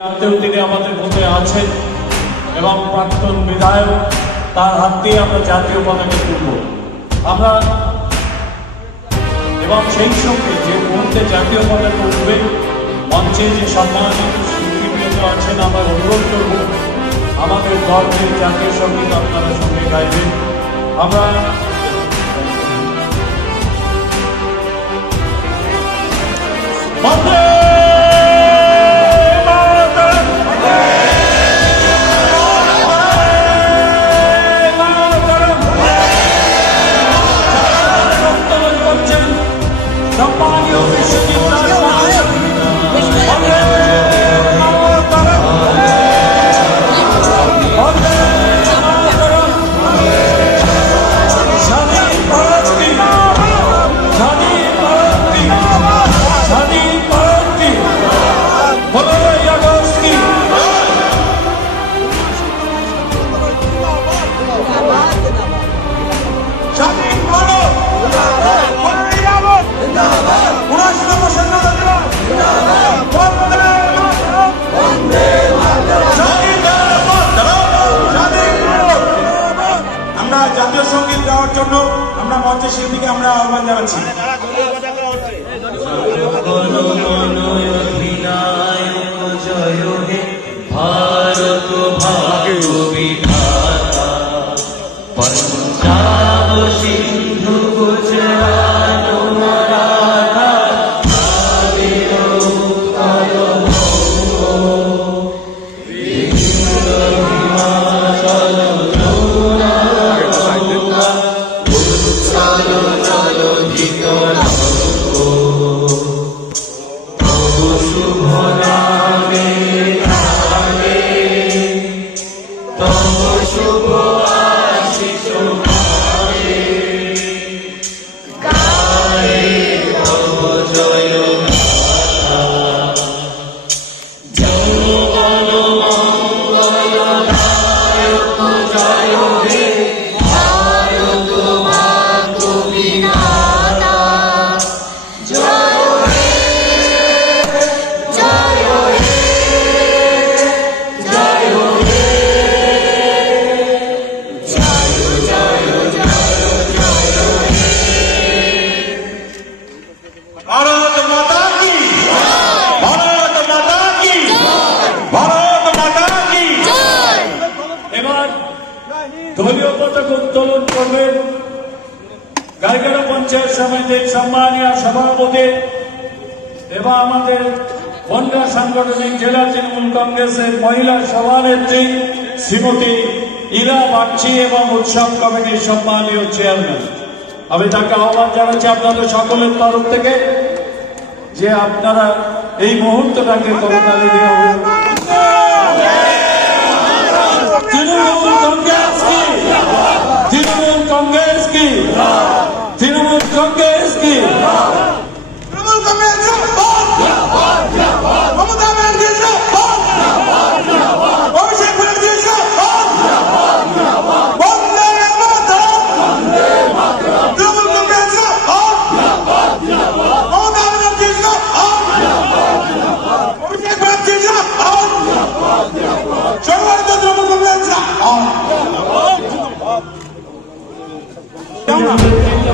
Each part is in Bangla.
রাতেও তিনি আমাদের মধ্যে আছেন এবং প্রাক্তন বিধায়ক, তার হাত আমরা জাতীয় পতাকা তুলব। আমরা এবং সেই সঙ্গে যে মুহূর্তে জাতীয় পতাকা উঠবে, মঞ্চে যে সম্মানিত শিল্পীবৃন্দ আছেন, আমরা অনুরোধ করব, আমাদের গর্বের জাতীয় সংগীত আপনারা সঙ্গে গাইবেন। আমরা মঞ্চের আমরা আহ্বান জানাচ্ছি। ভারত ভাগ্য বিধাতা দলীয় পতাকা উত্তোলন করবেন। গাইঘাটা পঞ্চায়েত সমিতির সম্মানীয় সভাপতি এবং আমাদের বনগা সাংগঠনিক জেলা তৃণমূল কংগ্রেসের মহিলা সভানেত্রী শ্রীমতী ইরা বাগচি এবং উৎসব কমিটির সম্মানীয় চেয়ারম্যান। আমি তাকে আহ্বান জানাচ্ছি আপনাদের সকলের তরফ থেকে যে আপনারা এই মুহূর্তটাকে করতালি দিয়ে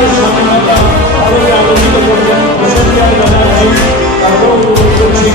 আমাদের স্বাধীনতা আলোচিত করছেন প্রশংসায় জানাচ্ছি তারপর অনুরোধ করছি